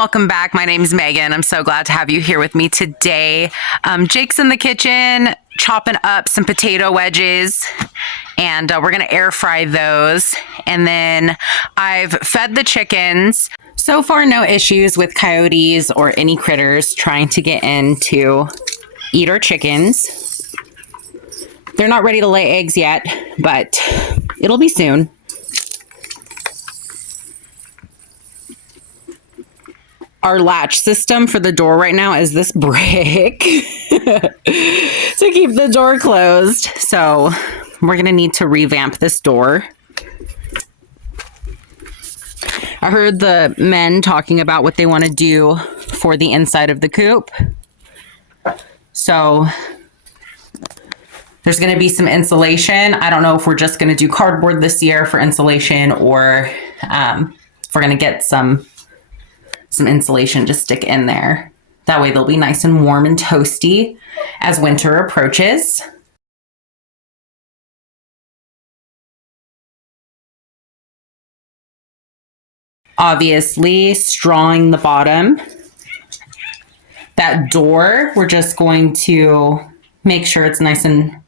welcome back. My name's Megan. I'm so glad to have you here with me today. Jake's in the kitchen chopping up some potato wedges, and we're going to air fry those. And then I've fed the chickens. So far, no issues with coyotes or any critters trying to get in to eat our chickens. They're not ready to lay eggs yet, but it'll be soon. Our latch system for the door right now is this brick to keep the door closed. So we're going to need to revamp this door. I heard the men talking about what they want to do for the inside of the coop. So there's going to be some insulation. I don't know if we're just going to do cardboard this year for insulation, or if we're going to get some insulation to stick in there. That way they'll be nice and warm and toasty as winter approaches. Obviously, strawing the bottom. That door, we're just going to make sure it's nice and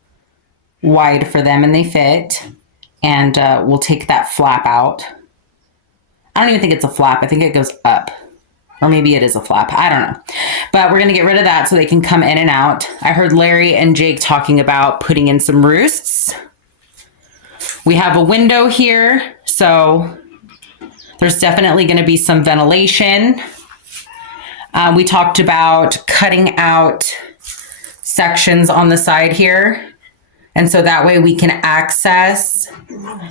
wide for them and they fit. And we'll take that flap out. I don't even think it's a flap. I think it goes up. Or maybe it is a flap. I don't know. But we're going to get rid of that so they can come in and out. I heard Larry and Jake talking about putting in some roosts. We have a window here, so there's definitely going to be some ventilation. We talked about cutting out sections on the side here. And so that way we can access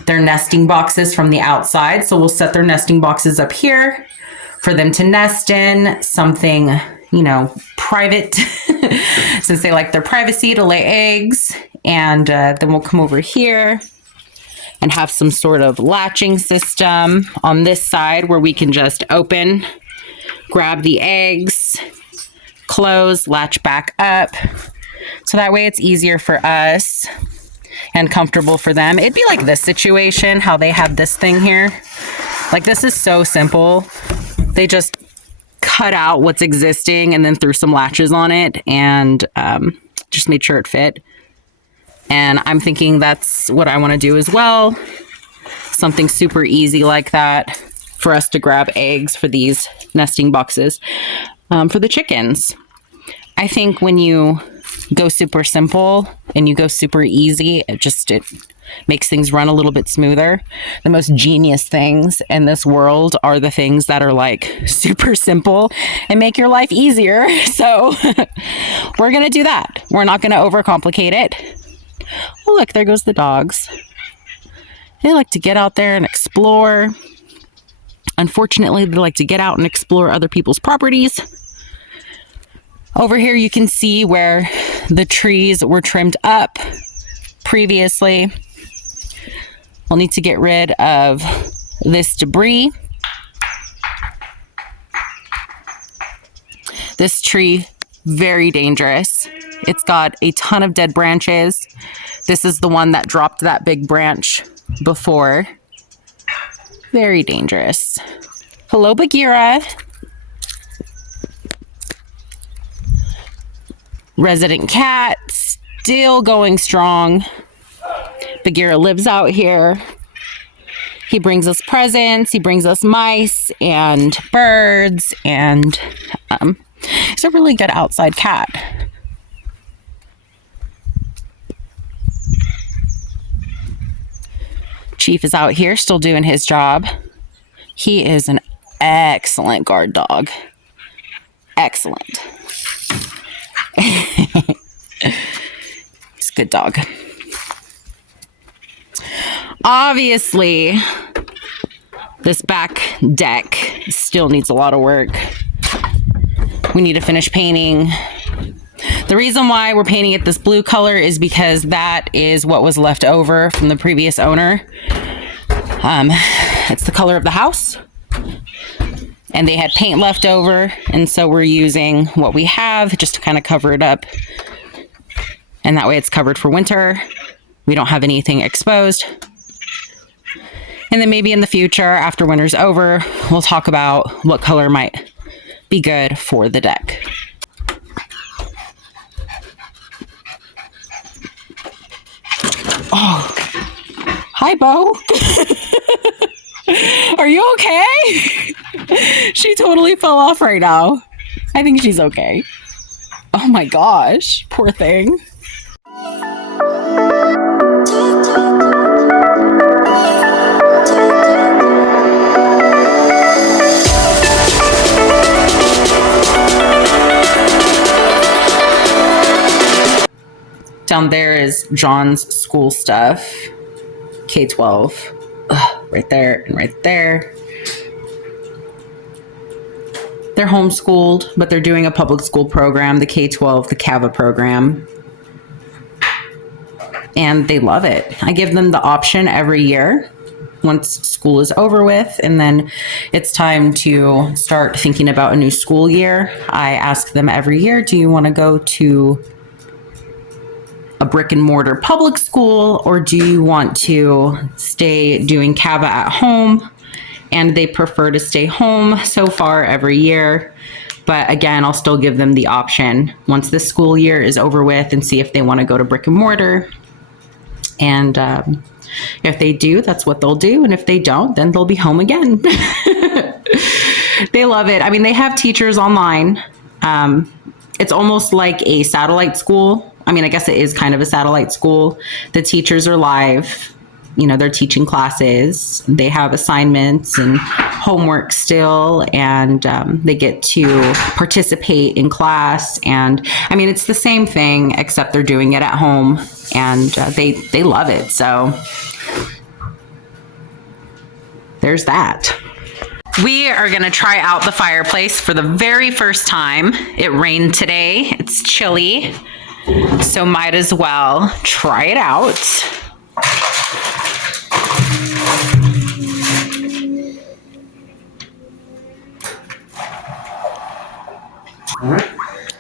their nesting boxes from the outside. So we'll set their nesting boxes up here for them to nest in, something, private, since they like their privacy to lay eggs. And then we'll come over here and have some sort of latching system on this side where we can just open, grab the eggs, close, latch back up. So that way it's easier for us and comfortable for them. It'd be like this situation, how they have this thing here. Like, this is so simple. They just cut out what's existing and then threw some latches on it and just made sure it fit. And I'm thinking that's what I want to do as well. Something super easy like that for us to grab eggs for these nesting boxes for the chickens. I think when you go super simple and you go super easy, it makes things run a little bit smoother. The most genius things in this world are the things that are like super simple and make your life easier. So we're going to do that. We're not going to overcomplicate it. Oh, look, there goes the dogs. They like to get out there and explore. Unfortunately, they like to get out and explore other people's properties. Over here, you can see where the trees were trimmed up previously. We'll need to get rid of this debris. This tree, very dangerous. It's got a ton of dead branches. This is the one that dropped that big branch before. Very dangerous. Hello, Bagheera. Resident cat, still going strong. Bagheera lives out here. He brings us presents. He brings us mice and birds, and he's a really good outside cat. Chief is out here still doing his job. He is an excellent guard dog. Excellent. He's a good dog. Obviously, this back deck still needs a lot of work. We need to finish painting. The reason why we're painting it this blue color is because that is what was left over from the previous owner. It's the color of the house. And they had paint left over, and so we're using what we have just to kind of cover it up. And that way it's covered for winter. We don't have anything exposed. And then maybe in the future, after winter's over, we'll talk about what color might be good for the deck. Oh, hi, Bo. Are you okay? She totally fell off right now. I think she's okay. Oh my gosh, poor thing. Down there is John's school stuff, K-12. Right there and right there. They're homeschooled, but they're doing a public school program, the K-12, the CAVA program. And they love it. I give them the option every year once school is over with, and then it's time to start thinking about a new school year. I ask them every year, do you want to go to a brick and mortar public school, or do you want to stay doing CAVA at home? And they prefer to stay home so far every year. But again, I'll still give them the option once the school year is over with and see if they want to go to brick and mortar. And if they do, that's what they'll do. And if they don't, then they'll be home again. They love it. I mean, they have teachers online. It's almost like a satellite school. I mean, I guess it is kind of a satellite school. The teachers are live. You know, they're teaching classes. They have assignments and homework still, and they get to participate in class. And I mean, it's the same thing, except they're doing it at home, and they love it. So there's that. We are going to try out the fireplace for the very first time. It rained today. It's chilly, so might as well try it out.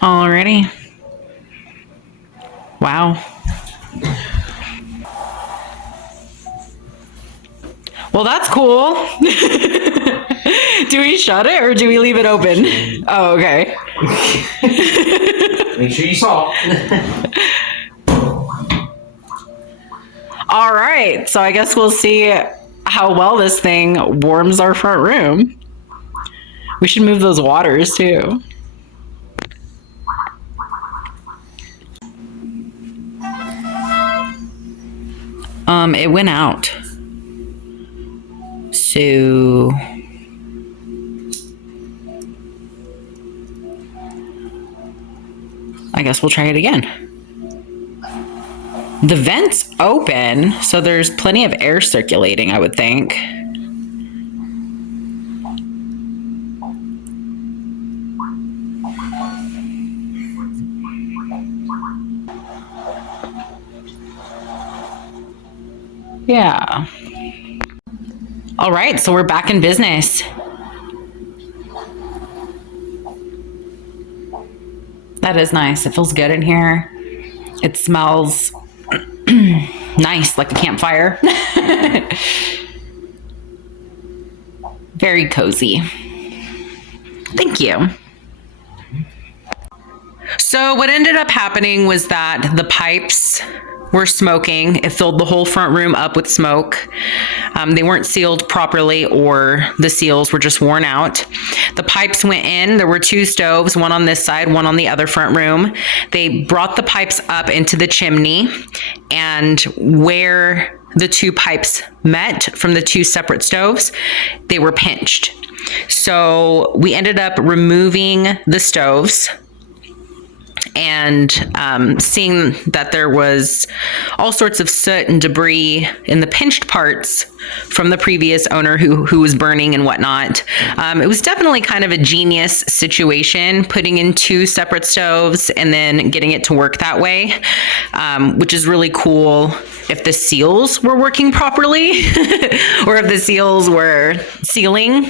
Alrighty. Wow. Well, that's cool. Do we shut it or do we leave it open? Oh, okay. Make sure you saw. All right. So I guess we'll see how well this thing warms our front room. We should move those waters too. It went out. So I guess we'll try it again. The vent's open, so there's plenty of air circulating, I would think. Yeah. All right, so we're back in business. That is nice. It feels good in here. It smells nice, like a campfire. Very cozy. Thank you. So what ended up happening was that the pipes were smoking. It filled the whole front room up with smoke. They weren't sealed properly, or the seals were just worn out. The pipes went in. There were two stoves, one on this side, one on the other front room. They brought the pipes up into the chimney, and where the two pipes met from the two separate stoves, they were pinched. So we ended up removing the stoves and seeing that there was all sorts of soot and debris in the pinched parts from the previous owner who was burning and whatnot. It was definitely kind of a genius situation, putting in two separate stoves and then getting it to work that way, which is really cool if the seals were working properly or if the seals were sealing.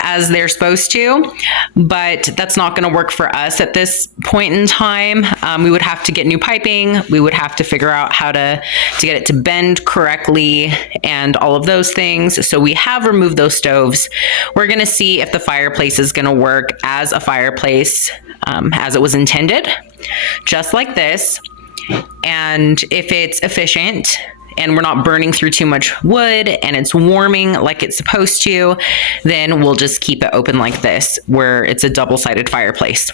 as they're supposed to, but that's not going to work for us at this point in time. We would have to get new piping. We would have to figure out how to get it to bend correctly and all of those things. So we have removed those stoves. We're going to see if the fireplace is going to work as a fireplace as it was intended, just like this. And if it's efficient and we're not burning through too much wood and it's warming like it's supposed to, then we'll just keep it open like this, where it's a double-sided fireplace.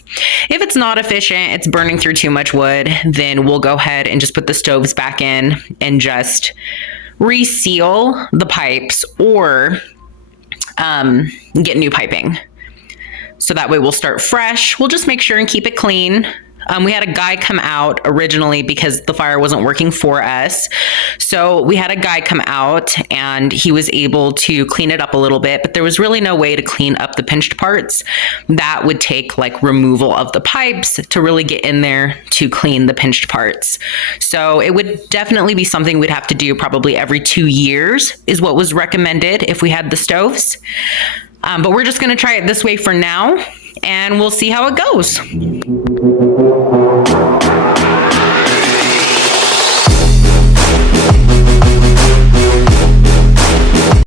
If it's not efficient, it's burning through too much wood, then we'll go ahead and just put the stoves back in and just reseal the pipes or get new piping. So that way we'll start fresh. We'll just make sure and keep it clean. We had a guy come out originally because the fire wasn't working for us. So we had a guy come out and he was able to clean it up a little bit, but there was really no way to clean up the pinched parts. That would take like removal of the pipes to really get in there to clean the pinched parts. So it would definitely be something we'd have to do probably every 2 years is what was recommended if we had the stoves. But we're just going to try it this way for now, and we'll see how it goes.